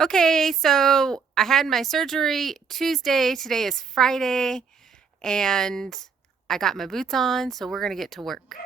Okay, so I had my surgery Tuesday. Today is Friday, and I got my boots on, so we're gonna get to work.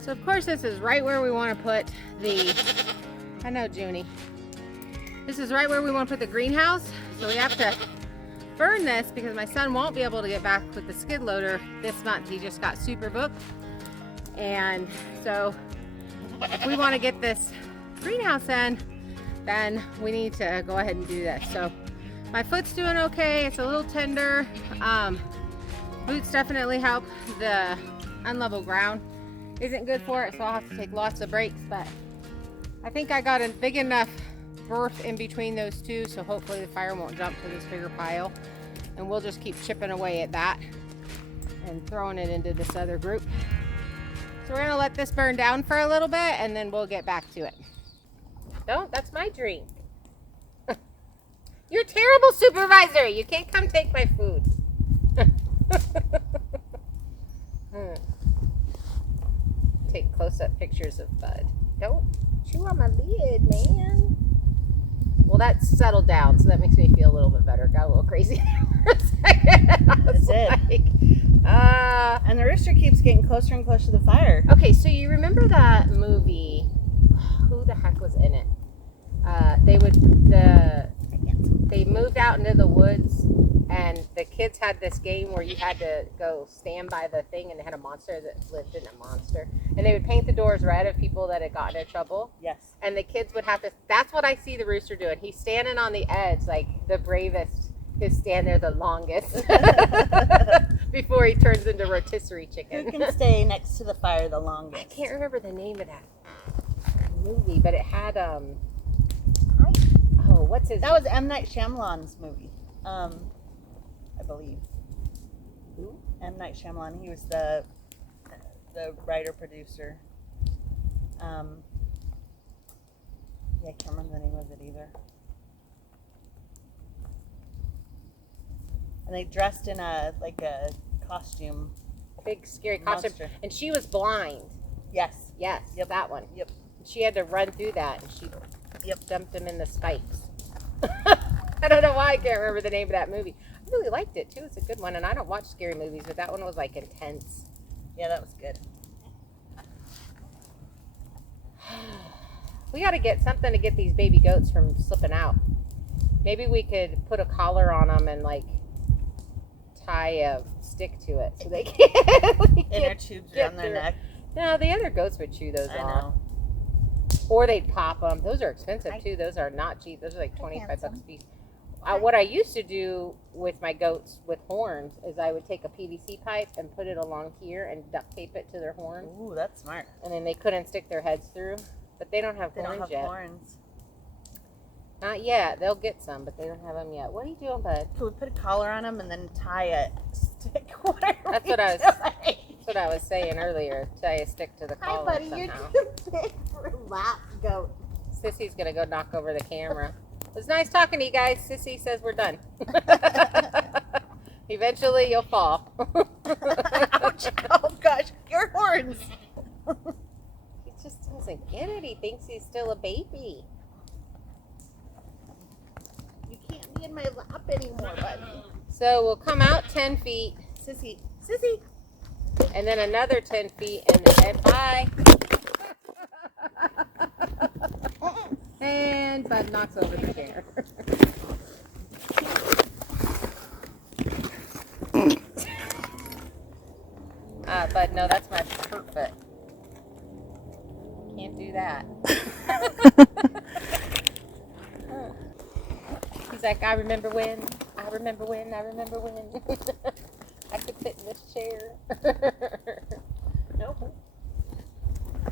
So of course this is right where we want to put I know, Junie. This is right where we want to put the greenhouse. So we have to burn this because my son won't be able to get back with the skid loader this month. He just got super booked. And so if we want to get this greenhouse in, then we need to go ahead and do this. So my foot's doing okay. It's a little tender. Boots definitely help. The unlevel ground isn't good for it, so I'll have to take lots of breaks, but I think I got a big enough berth in between those two, so hopefully the fire won't jump to this bigger pile, and we'll just keep chipping away at that and throwing it into this other group. So we're gonna let this burn down for a little bit, and then we'll get back to it. Don't, that's my drink. You're a terrible supervisor. You can't come take my food. Take close-up pictures of Bud. Don't chew on my lid, man. Well, that's settled down, so that makes me feel a little bit better. Got a little crazy for a second. That's it. And the rooster keeps getting closer and closer to the fire. Okay, so you remember that movie? Who the heck was in it? They moved out into the woods, and the kids had this game where you had to go stand by the thing, and they had a monster that lived in a monster, and they would paint the doors red of people that had gotten in trouble. Yes. And the kids would have to. That's what I see the rooster doing. He's standing on the edge, like the bravest who stand there the longest before he turns into rotisserie chicken. Who can stay next to the fire the longest? I can't remember the name of that movie, but it had what's his? That was M. Night Shyamalan's movie, I believe. Who? M. Night Shyamalan. He was the writer producer. Yeah, I can't remember the name of it either. And they dressed in a costume. Big scary costume, Monster. and she was blind. Yes. Yes, Yep. that one. Yep. She had to run through that, and she Yep. dumped him in the spikes. I don't know why I can't remember the name of that movie. I really liked it too. It's a good one, and I don't watch scary movies, but that one was like intense. Yeah, that was good. We got to get something to get these baby goats from slipping out. Maybe we could put a collar on them and like tie a stick to it so they can't Inner tubes around their neck. No, the other goats would chew those I off. know. Or they'd pop them. Those are expensive too. Those are not cheap. Those are like 25 bucks a piece. What I used to do with my goats with horns is I would take a PVC pipe and put it along here and duct tape it to their horns. Ooh, that's smart. And then they couldn't stick their heads through. But they don't have They horns don't have yet. horns. Not yet. They'll get some, but they don't have them yet. What are you doing, bud? Could we put a collar on them and then tie a stick? What are That's we what I was. doing? That's what I was saying earlier. Tie a stick to the Hi, collar buddy. somehow. You're too big for a lap goat. Sissy's gonna go knock over the camera. It was nice talking to you guys. Sissy says we're done. Eventually, you'll fall. Ouch. Oh gosh, your horns. He just doesn't get it. He thinks he's still a baby. You can't be in my lap anymore, buddy. So we'll come out 10 feet, Sissy, Sissy. and then another 10 feet, and bye. And Bud knocks over the chair. Bud, no, that's my hurt foot. Can't do that. He's like, I remember when. I could fit in this chair. Nope.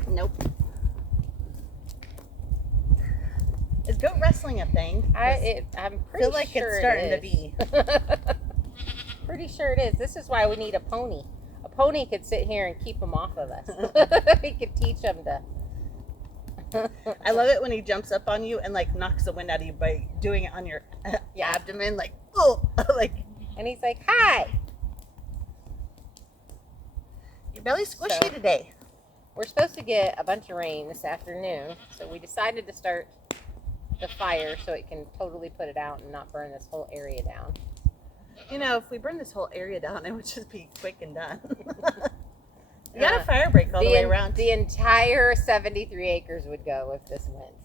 Nope. Is goat wrestling a thing? I'm pretty feel like sure it's starting it to be. Pretty sure it is. This is why we need a pony. A pony could sit here and keep them off of us. We could teach them to. I love it when he jumps up on you and like knocks the wind out of you by doing it on your abdomen, like oh, like. And he's like, "Hi." Your belly's squishy today. We're supposed to get a bunch of rain this afternoon, so we decided to start the fire so it can totally put it out and not burn this whole area down. You know, if we burn this whole area down, it would just be quick and done. We got a fire break all the way around. The entire 73 acres would go if this went.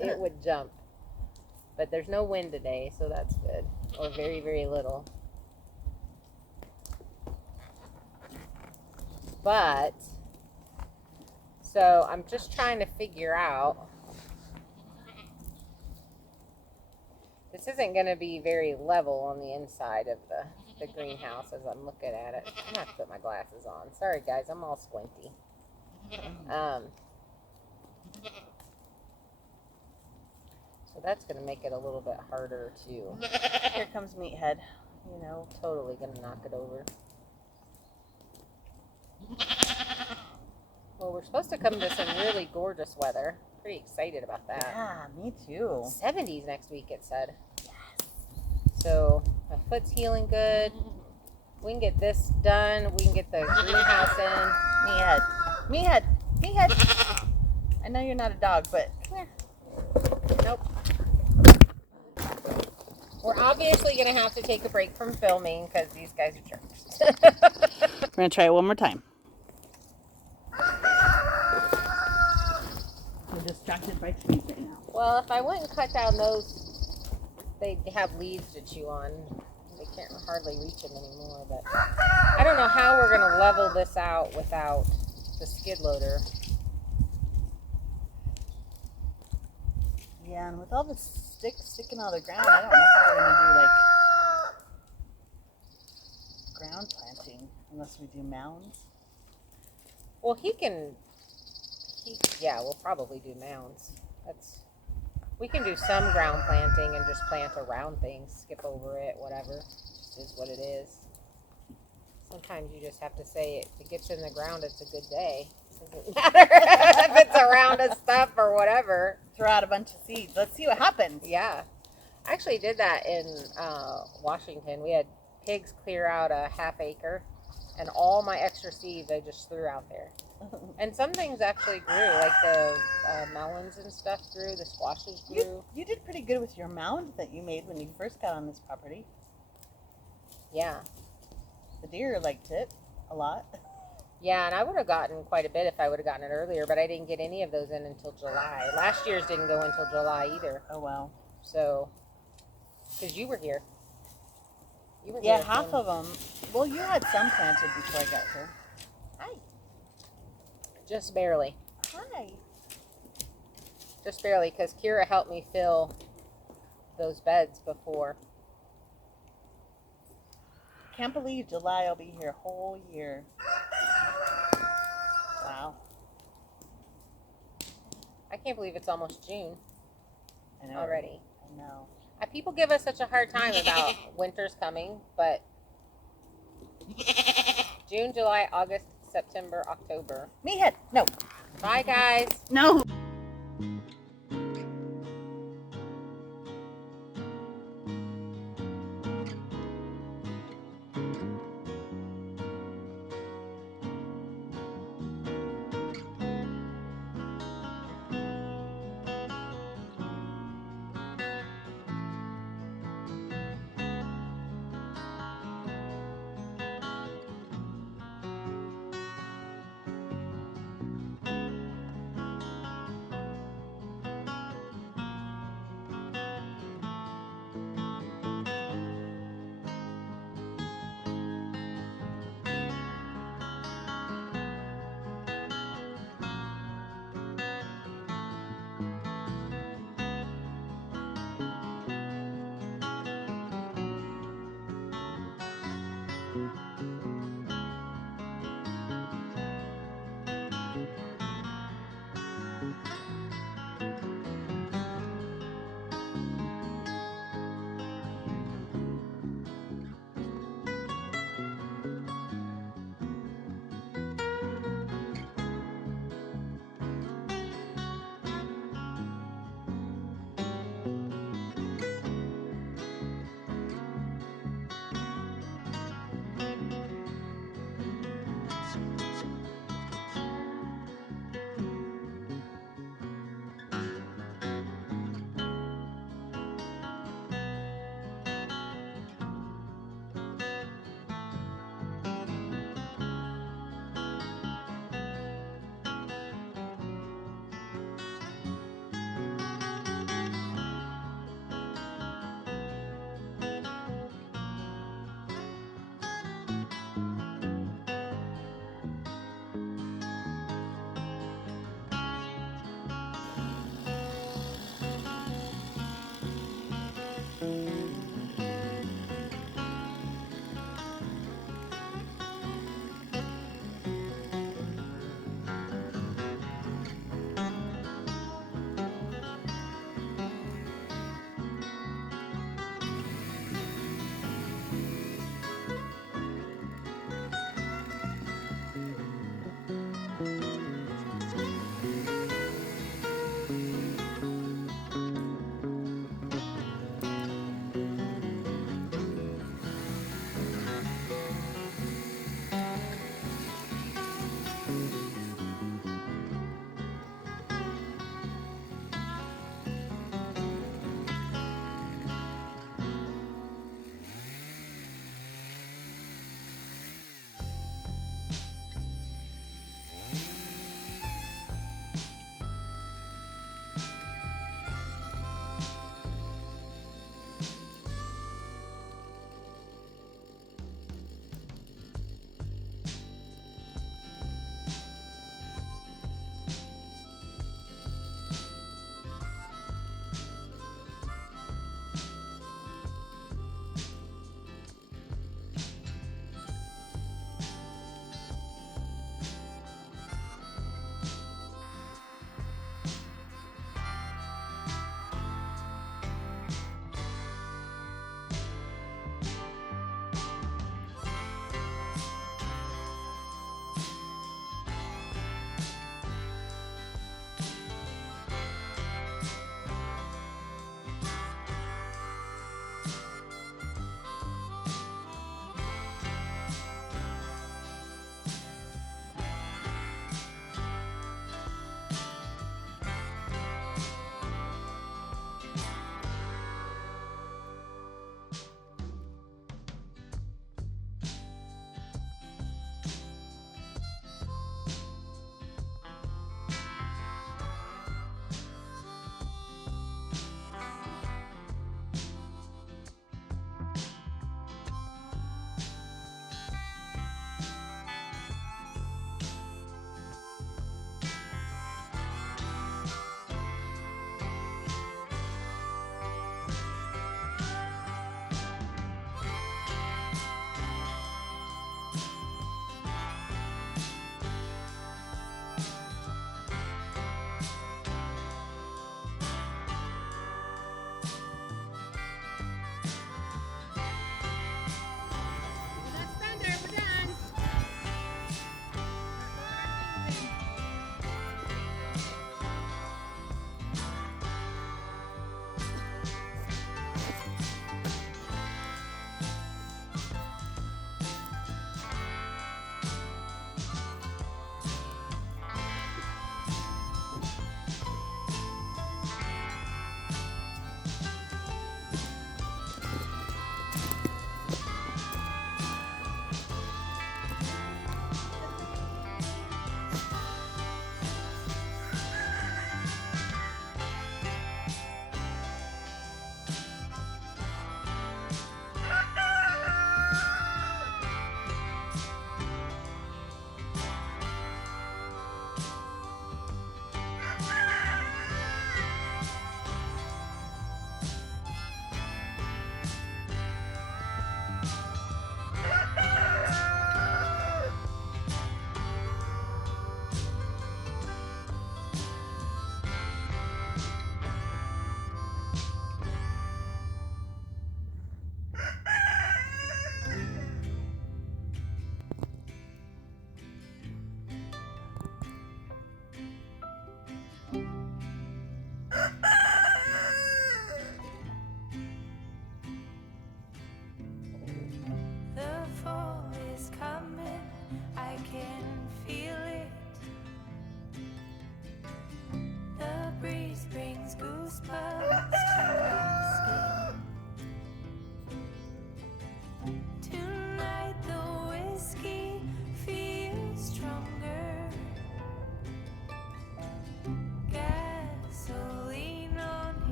It would jump. But there's no wind today, so that's good. Or very, very little. But, so I'm just trying to figure out. This isn't going to be very level on the inside of the greenhouse as I'm looking at it. I'm going to have to put my glasses on. Sorry, guys. I'm all squinty. So that's going to make it a little bit harder to... Here comes Meathead. You know, totally going to knock it over. Well, we're supposed to come to some really gorgeous weather. Pretty excited about that. Yeah, me too. 70s next week, it said. So my foot's healing good. We can get this done. We can get the greenhouse in. Meathead. I know you're not a dog, but come here. Nope. We're obviously going to have to take a break from filming because these guys are jerks. We're going to try it one more time. I'm distracted by trees right now. Well, if I went and cut down those, they have leaves to chew on. They can't hardly reach them anymore. But I don't know how we're going to level this out without the skid loader. Yeah, and with all the sticks sticking out of the ground, I don't know how we're going to do, like, ground planting, unless we do mounds. Well, yeah, we'll probably do mounds. We can do some ground planting and just plant around things, skip over it, whatever. It just is what it is. Sometimes you just have to say if it gets in the ground, it's a good day. It doesn't matter if it's around us stuff or whatever. Throw out a bunch of seeds. Let's see what happens. Yeah. I actually did that in Washington. We had pigs clear out a half acre, and all my extra seeds I just threw out there. And some things actually grew, like the melons and stuff grew, the squashes grew. You did pretty good with your mound that you made when you first got on this property. Yeah. The deer liked it a lot. Yeah, and I would have gotten quite a bit if I would have gotten it earlier, but I didn't get any of those in until July. Last year's didn't go until July either. Oh, wow. So, because you were here. Yeah, half of them. Well, you had some planted before I got here. Hi. Just barely. Hi. Just barely, because Kira helped me fill those beds before. Can't believe July will be here a whole year. Wow. I can't believe it's almost June I know. already. I know. People give us such a hard time about winter's coming, but June, July, August, September, October. Meathead, no. Bye, guys. No.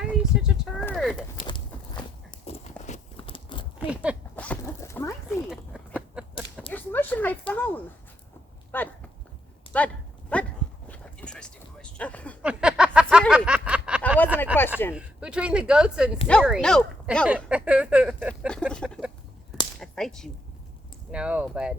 Why are you such a turd? Mixie, you're smushing my phone. Bud. Interesting question. Siri, that wasn't a question. Between the goats and Siri. No. I fight you. No, bud.